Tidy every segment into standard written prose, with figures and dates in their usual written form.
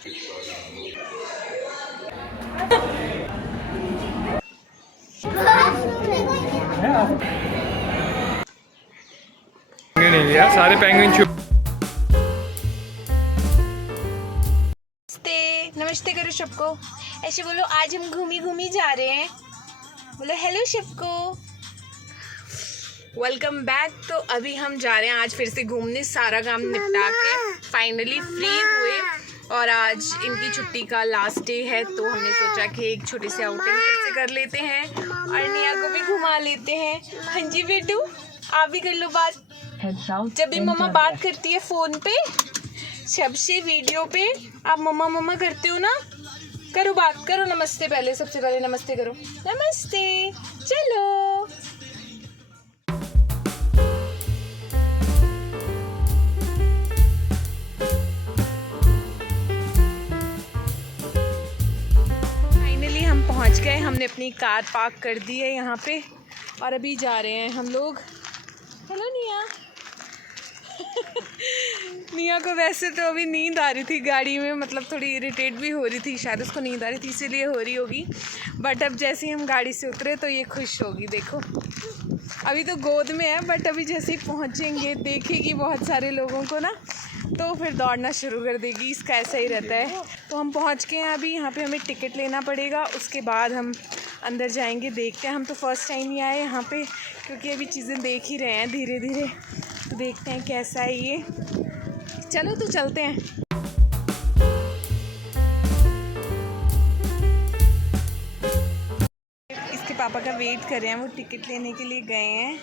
नहीं लिया सारे पेंगुइन छुप। नमस्ते करो सबको, ऐसे बोलो। आज हम घूमी जा रहे हैं, बोलो हेलो सबको, वेलकम बैक। तो अभी हम जा रहे हैं आज फिर से घूमने, सारा काम निपटा के फाइनली फ्री हुए। और आज इनकी छुट्टी का लास्ट डे है, तो हमने सोचा कि एक छोटी सी आउटिंग फिर से कर लेते हैं और निया को भी घुमा लेते हैं। हाँ जी बेटू, आप भी कर लो बात। जब भी मम्मा बात करती है फ़ोन पे सबसे वीडियो पे, आप मम्मा मम्मा करते हो ना, करो बात करो। नमस्ते, पहले सबसे पहले नमस्ते करो। नमस्ते, चलो। फाइनली हम पहुंच गए, हमने अपनी कार पार्क कर दी है यहाँ पे और अभी जा रहे हैं हम लोग। हेलो निया। निया को वैसे तो अभी नींद आ रही थी गाड़ी में, मतलब थोड़ी इरिटेट भी हो रही थी, शायद उसको नींद आ रही थी इसीलिए हो रही होगी। बट अब जैसे ही हम गाड़ी से उतरे तो ये खुश होगी। देखो अभी तो गोद में है, बट अभी जैसे ही पहुँचेंगे देखेगी बहुत सारे लोगों को ना, तो फिर दौड़ना शुरू कर देगी। इसका ऐसा ही रहता है। तो हम पहुँच गए हैं अभी, यहाँ पे हमें टिकट लेना पड़ेगा, उसके बाद हम अंदर जाएंगे। देखते हैं, हम तो फर्स्ट टाइम ही आए यहाँ पे, क्योंकि अभी चीज़ें देख ही रहे हैं धीरे धीरे, तो देखते हैं कैसा है ये। चलो तो चलते हैं। इसके पापा का वेट कर रहे हैं, वो टिकट लेने के लिए गए हैं।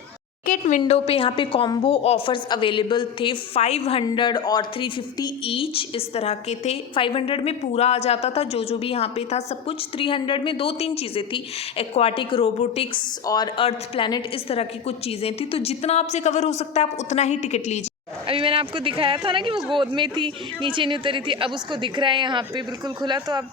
टिकट विंडो पे यहाँ पे कॉम्बो ऑफर्स अवेलेबल थे, 500 और 350 ईच इस तरह के थे। 500 में पूरा आ जाता था जो भी यहाँ पे था सब कुछ। 300 में 2-3 चीज़ें थी, एक्वाटिक, रोबोटिक्स और अर्थ प्लैनेट, इस तरह की कुछ चीज़ें थी। तो जितना आपसे कवर हो सकता है आप उतना ही टिकट लीजिए। अभी मैंने आपको दिखाया था ना कि वो गोद में थी, नीचे नहीं उतरी थी, अब उसको दिख रहा है यहाँ पे बिल्कुल खुला, तो अब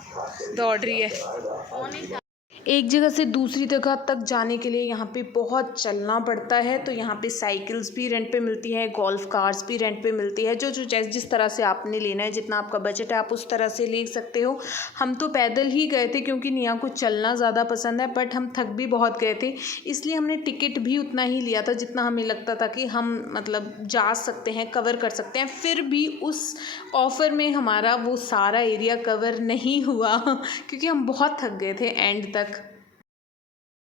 दौड़ रही है। एक जगह से दूसरी जगह तक जाने के लिए यहाँ पे बहुत चलना पड़ता है। तो यहाँ पे साइकिल्स भी रेंट पे मिलती है, गोल्फ कार्स भी रेंट पे मिलती है, जो जिस तरह से आपने लेना है, जितना आपका बजट है आप उस तरह से ले सकते हो। हम तो पैदल ही गए थे क्योंकि निया को चलना ज़्यादा पसंद है, बट हम थक भी बहुत गए थे, इसलिए हमने टिकट भी उतना ही लिया था जितना हमें लगता था कि हम मतलब जा सकते हैं, कवर कर सकते हैं। फिर भी उस ऑफ़र में हमारा वो सारा एरिया कवर नहीं हुआ क्योंकि हम बहुत थक गए थे एंड तक।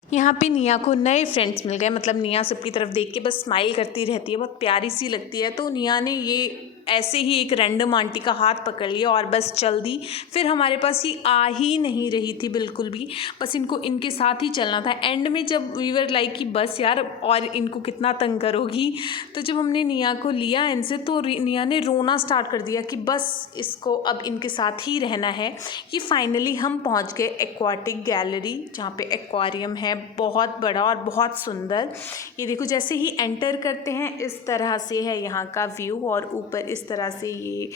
यहाँ पे निया को नए फ्रेंड्स मिल गए, मतलब निया सबकी तरफ देख के बस स्माइल करती रहती है, बहुत प्यारी सी लगती है। तो निया ने ये ऐसे ही एक रैंडम आंटी का हाथ पकड़ लिया और बस चल दी। फिर हमारे पास ये आ ही नहीं रही थी बिल्कुल भी, बस इनको इनके साथ ही चलना था। एंड में जब वी वर लाइक कि बस यार और इनको कितना तंग करोगी, तो जब हमने निया को लिया इनसे तो निया ने रोना स्टार्ट कर दिया कि बस इसको अब इनके साथ ही रहना है। ये फाइनली हम पहुँच गए एक्वाटिक गैलरी, जहाँ पे एक्वारियम है बहुत बड़ा और बहुत सुंदर। ये देखो जैसे ही एंटर करते हैं इस तरह से है यहाँ का व्यू, और ऊपर इस तरह से ये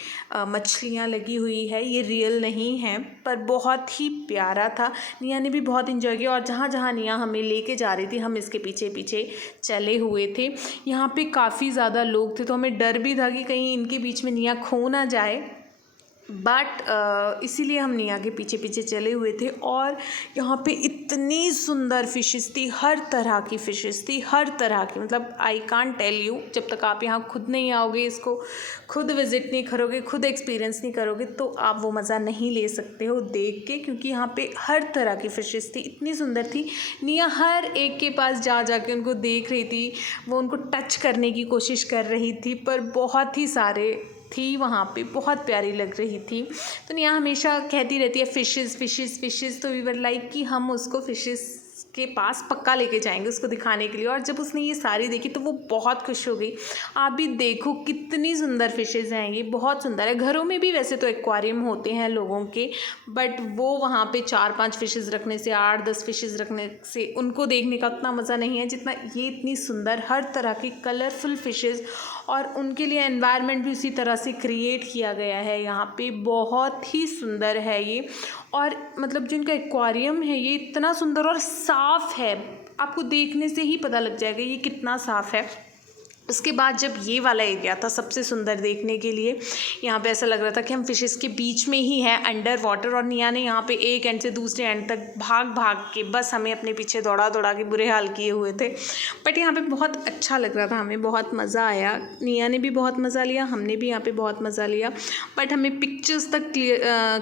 मछलियाँ लगी हुई है। ये रियल नहीं है पर बहुत ही प्यारा था, निया ने भी बहुत इंजॉय किया। और जहाँ जहाँ निया हमें लेके जा रही थी हम इसके पीछे पीछे चले हुए थे। यहाँ पे काफ़ी ज़्यादा लोग थे, तो हमें डर भी था कि कहीं इनके बीच में निया खो ना जाए, बट इसीलिए हम निया के पीछे पीछे चले हुए थे। और यहाँ पे इतनी सुंदर फ़िशेस थी, हर तरह की फ़िशेस थी, हर तरह की, मतलब आई कांट टेल यू। जब तक आप यहाँ खुद नहीं आओगे, इसको खुद विज़िट नहीं करोगे, खुद एक्सपीरियंस नहीं करोगे, तो आप वो मज़ा नहीं ले सकते हो देख के, क्योंकि यहाँ पे हर तरह की फ़िशेस थी, इतनी सुंदर थी। निया हर एक के पास जा के उनको देख रही थी, वो उनको टच करने की कोशिश कर रही थी, पर बहुत ही सारे थी वहाँ पे, बहुत प्यारी लग रही थी। तो निया हमेशा कहती रहती है फ़िशेस फ़िशेस फ़िशेस, तो वी वर लाइक कि हम उसको फ़िशेस के पास पक्का लेके जाएंगे उसको दिखाने के लिए। और जब उसने ये सारी देखी तो वो बहुत खुश हो गई। आप भी देखो कितनी सुंदर फ़िशेस हैं, ये बहुत सुंदर है। घरों में भी वैसे तो एक्वेरियम होते हैं लोगों के, बट वो वहाँ पे 4-5 फ़िशेस रखने से, 8-10 फ़िशेस रखने से उनको देखने का उतना मज़ा नहीं है जितना ये इतनी सुंदर हर तरह की कलरफुल फ़िशेस। और उनके लिए एनवायरनमेंट भी उसी तरह से क्रिएट किया गया है यहाँ पे, बहुत ही सुंदर है ये। और मतलब जो इनका एक्वेरियम है ये इतना सुंदर और साफ़ है, आपको देखने से ही पता लग जाएगा ये कितना साफ़ है। उसके बाद जब ये वाला एरिया था सबसे सुंदर देखने के लिए, यहाँ पे ऐसा लग रहा था कि हम फिशेस के बीच में ही हैं अंडर वाटर, और निया ने यहाँ पे एक एंड से दूसरे एंड तक भाग भाग के बस हमें अपने पीछे दौड़ा दौड़ा के बुरे हाल किए हुए थे। बट यहाँ पे बहुत अच्छा लग रहा था, हमें बहुत मज़ा आया, निया ने भी बहुत मज़ा लिया, हमने भी यहाँ पे बहुत मज़ा लिया। बट हमें पिक्चर्स तक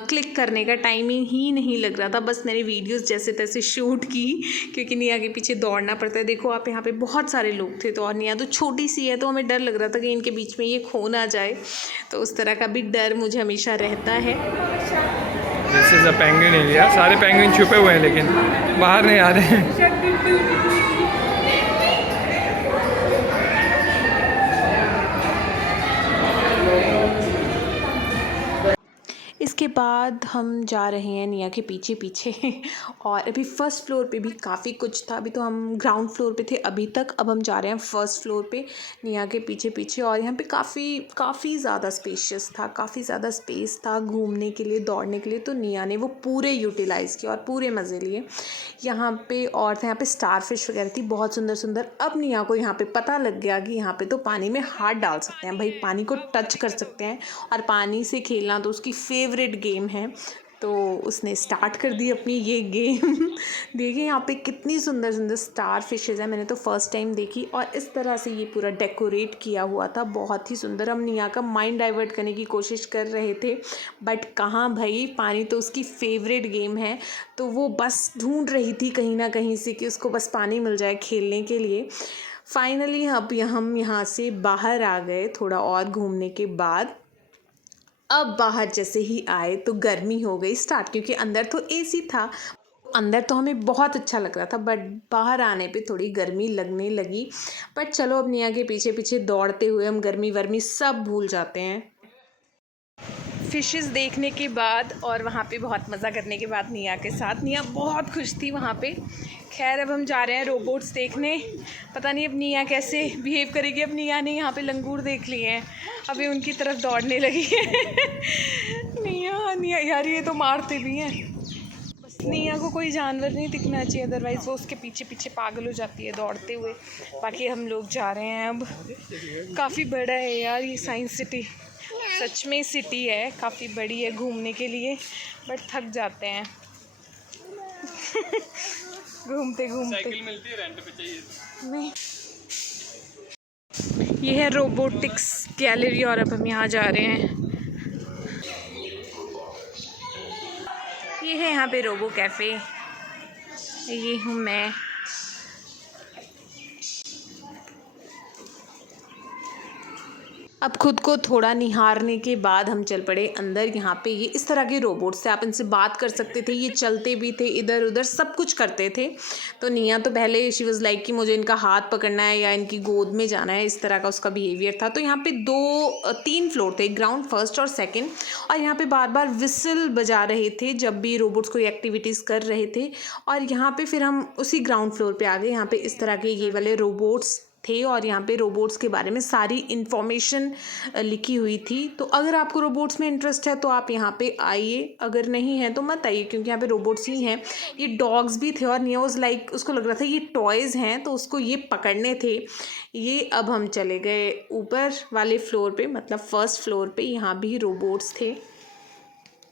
क्लिक करने का टाइम ही नहीं लग रहा था, बस मैंने वीडियोज़ जैसे तैसे शूट की क्योंकि निया के पीछे दौड़ना पड़ता है। देखो आप यहाँ पे बहुत सारे लोग थे, तो और निया तो छोटी सी है, तो हमें डर लग रहा था कि इनके बीच में ये खो ना जाए, तो उस तरह का भी डर मुझे हमेशा रहता है। This is a penguin area. सारे पेंगुइन छुपे हुए हैं लेकिन बाहर नहीं आ रहे हैं। इसके बाद हम जा रहे हैं निया के पीछे पीछे और अभी फर्स्ट फ्लोर पे भी काफ़ी कुछ था। अभी तो हम ग्राउंड फ्लोर पे थे अभी तक, अब हम जा रहे हैं फर्स्ट फ्लोर पे निया के पीछे पीछे। और यहाँ पे काफ़ी ज़्यादा स्पेशियस था, काफ़ी ज़्यादा स्पेस था घूमने के लिए, दौड़ने के लिए, तो निया ने वो पूरे यूटिलाइज़ किया और पूरे मज़े लिए यहाँ पे। और यहाँ पे स्टार फिश वगैरह थी बहुत सुंदर सुंदर। अब निया को यहाँ पे पता लग गया कि यहाँ पे तो पानी में हाथ डाल सकते हैं भाई, पानी को टच कर सकते हैं, और पानी से खेलना तो उसकी फेवरेट गेम है, तो उसने स्टार्ट कर दी अपनी ये गेम। देखिए यहाँ पे कितनी सुंदर सुंदर स्टार फिशेज़ हैं, मैंने तो फर्स्ट टाइम देखी। और इस तरह से ये पूरा डेकोरेट किया हुआ था, बहुत ही सुंदर। हम निया का माइंड डाइवर्ट करने की कोशिश कर रहे थे, बट कहाँ भाई, पानी तो उसकी फेवरेट गेम है, तो वो बस ढूंढ रही थी कहीं ना कहीं से कि उसको बस पानी मिल जाए खेलने के लिए। फाइनली अब हम यहाँ से बाहर आ गए थोड़ा और घूमने के बाद। अब बाहर जैसे ही आए तो गर्मी हो गई स्टार्ट, क्योंकि अंदर तो एसी था, अंदर तो हमें बहुत अच्छा लग रहा था, बट बाहर आने पे थोड़ी गर्मी लगने लगी। बट चलो अब निया के पीछे पीछे दौड़ते हुए हम गर्मी वर्मी सब भूल जाते हैं। फिशेस देखने के बाद और वहाँ पे बहुत मज़ा करने के बाद निया के साथ, निया बहुत खुश थी वहाँ पे। खैर अब हम जा रहे हैं रोबोट्स देखने, पता नहीं अब निया कैसे बिहेव करेगी। अब निया ने यहाँ पे लंगूर देख लिए हैं, अभी उनकी तरफ दौड़ने लगी है। निया यार ये तो मारते भी हैं, बस निया को कोई जानवर नहीं दिखना चाहिए, अदरवाइज़ वो उसके पीछे पीछे पागल हो जाती है दौड़ते हुए। बाकी हम लोग जा रहे हैं अब, काफ़ी बड़ा है यार ये साइंस सिटी, सच में सिटी है, काफ़ी बड़ी है घूमने के लिए, बट थक जाते हैं घूमते घूमते। साइकिल मिलती है रेंट पे चाहिए नहीं, ये है रोबोटिक्स गैलरी और अब हम यहाँ जा रहे हैं। ये है यहाँ पे रोबो कैफ़े, ये हूँ मैं। अब खुद को थोड़ा निहारने के बाद हम चल पड़े अंदर। यहाँ पे ये इस तरह के रोबोट्स थे, आप इनसे बात कर सकते थे, ये चलते भी थे, इधर उधर सब कुछ करते थे। तो निया तो पहले शी वाज लाइक कि मुझे इनका हाथ पकड़ना है या इनकी गोद में जाना है, इस तरह का उसका बिहेवियर था। तो यहाँ पे 3 फ्लोर थे, ग्राउंड, फर्स्ट और सेकेंड, और यहाँ पे बार बार विसल बजा रहे थे जब भी रोबोट्स कोई एक्टिविटीज़ कर रहे थे। और यहाँ पे फिर हम उसी ग्राउंड फ्लोर पे आ गए, यहाँ पे इस तरह के ये वाले रोबोट्स थे, और यहाँ पे रोबोट्स के बारे में सारी इन्फॉर्मेशन लिखी हुई थी। तो अगर आपको रोबोट्स में इंटरेस्ट है तो आप यहाँ पे आइए, अगर नहीं है तो मत आइए, क्योंकि यहाँ पे रोबोट्स ही हैं। ये डॉग्स भी थे, और निया वाज लाइक, उसको लग रहा था ये टॉयज़ हैं, तो उसको ये पकड़ने थे ये। अब हम चले गए ऊपर वाले फ्लोर पे, मतलब फर्स्ट फ्लोर पे, यहाँ भी रोबोट्स थे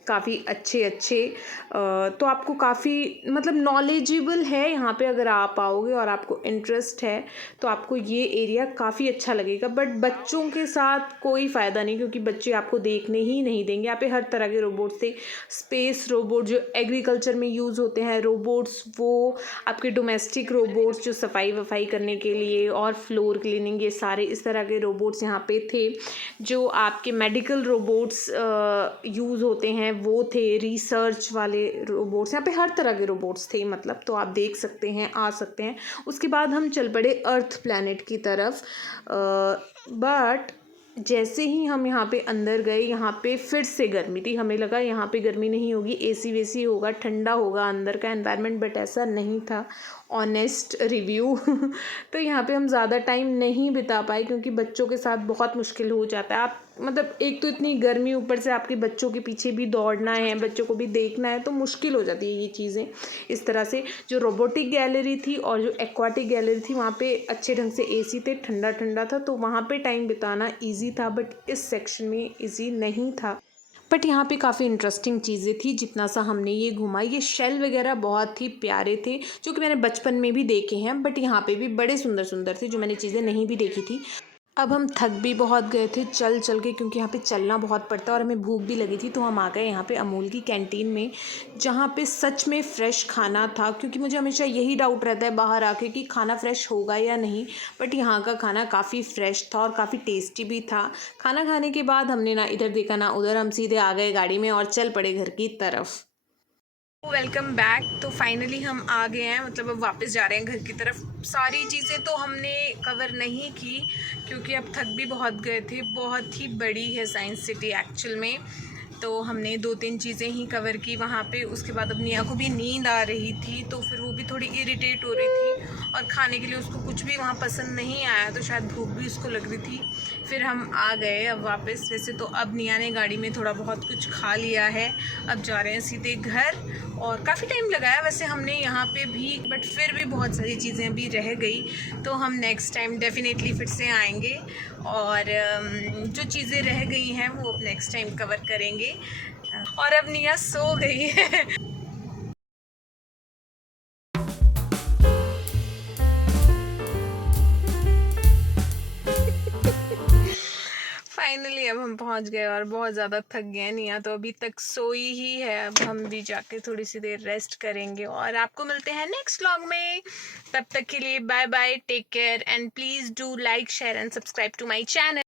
काफ़ी अच्छे। तो आपको काफ़ी मतलब नॉलेजेबल है यहाँ पे, अगर आप आओगे और आपको इंटरेस्ट है तो आपको ये एरिया काफ़ी अच्छा लगेगा। बट बच्चों के साथ कोई फ़ायदा नहीं, क्योंकि बच्चे आपको देखने ही नहीं देंगे। यहाँ पे हर तरह के रोबोट्स थे, स्पेस रोबोट जो एग्रीकल्चर में यूज़ होते हैं रोबोट्स, वो आपके डोमेस्टिक रोबोट्स जो सफाई वफाई करने के लिए और फ्लोर क्लीनिंग, ये सारे इस तरह के रोबोट्स यहाँ पे थे। जो आपके मेडिकल रोबोट्स यूज़ होते हैं वो थे, रिसर्च वाले रोबोट्स, यहाँ पे हर तरह के रोबोट्स थे मतलब, तो आप देख सकते हैं, आ सकते हैं। उसके बाद हम चल पड़े अर्थ प्लैनेट की तरफ। बट जैसे ही हम यहाँ पे अंदर गए, यहाँ पे फिर से गर्मी थी। हमें लगा यहाँ पे गर्मी नहीं होगी, एसी वेसी होगा, ठंडा होगा अंदर का एनवायरनमेंट, बट ऐसा नहीं था। ऑनेस्ट रिव्यू तो यहाँ पे हम ज़्यादा टाइम नहीं बिता पाए क्योंकि बच्चों के साथ बहुत मुश्किल हो जाता है। आप मतलब एक तो इतनी गर्मी, ऊपर से आपके बच्चों के पीछे भी दौड़ना है, बच्चों को भी देखना है, तो मुश्किल हो जाती है ये चीज़ें। इस तरह से जो रोबोटिक गैलरी थी और जो एक्वाटिक गैलरी थी वहाँ पे अच्छे ढंग से एसी थे, ठंडा ठंडा था, तो वहाँ पे टाइम बिताना ईजी था, बट इस सेक्शन में ईजी नहीं था। बट यहाँ पे काफ़ी इंटरेस्टिंग चीज़ें थी जितना सा हमने ये घुमा। ये शेल वगैरह बहुत ही प्यारे थे जो कि मैंने बचपन में भी देखे हैं, बट यहाँ पे भी बड़े सुंदर सुंदर थे जो मैंने चीज़ें नहीं भी देखी थी। अब हम थक भी बहुत गए थे चल चल के, क्योंकि यहाँ पे चलना बहुत पड़ता है और हमें भूख भी लगी थी, तो हम आ गए यहाँ पे अमूल की कैंटीन में, जहाँ पे सच में फ़्रेश खाना था। क्योंकि मुझे हमेशा यही डाउट रहता है बाहर आके कि खाना फ़्रेश होगा या नहीं, बट यहाँ का खाना काफ़ी फ़्रेश था और काफ़ी टेस्टी भी था। खाना खाने के बाद हमने ना इधर देखा ना उधर, हम सीधे आ गए गाड़ी में और चल पड़े घर की तरफ। Welcome back. तो फाइनली हम आ गए हैं, मतलब अब वापस जा रहे हैं घर की तरफ। सारी चीज़ें तो हमने कवर नहीं की क्योंकि अब थक भी बहुत गए थे। बहुत ही बड़ी है साइंस सिटी एक्चुअल में, तो हमने 2-3 चीज़ें ही कवर की वहाँ पे। उसके बाद अब निया को भी नींद आ रही थी, तो फिर वो भी थोड़ी इरिटेट हो रही थी और खाने के लिए उसको कुछ भी वहाँ पसंद नहीं आया, तो शायद भूख भी उसको लग रही थी। फिर हम आ गए अब वापस। वैसे तो अब निया ने गाड़ी में थोड़ा बहुत कुछ खा लिया है, अब जा रहे हैं सीधे घर। और काफ़ी टाइम लगाया वैसे हमने यहाँ पे भी, बट फिर भी बहुत सारी चीज़ें अभी रह गई, तो हम नेक्स्ट टाइम डेफिनेटली फिर से आएंगे और जो चीज़ें रह गई हैं वो अब नेक्स्ट टाइम कवर करेंगे। और अब निया सो गई है। फाइनली अब हम पहुंच गए और बहुत ज़्यादा थक गए। निया तो अभी तक सोई ही है, अब हम भी जाके थोड़ी सी देर रेस्ट करेंगे और आपको मिलते हैं नेक्स्ट व्लॉग में। तब तक के लिए bye bye, take care and please do like, share and subscribe to my channel.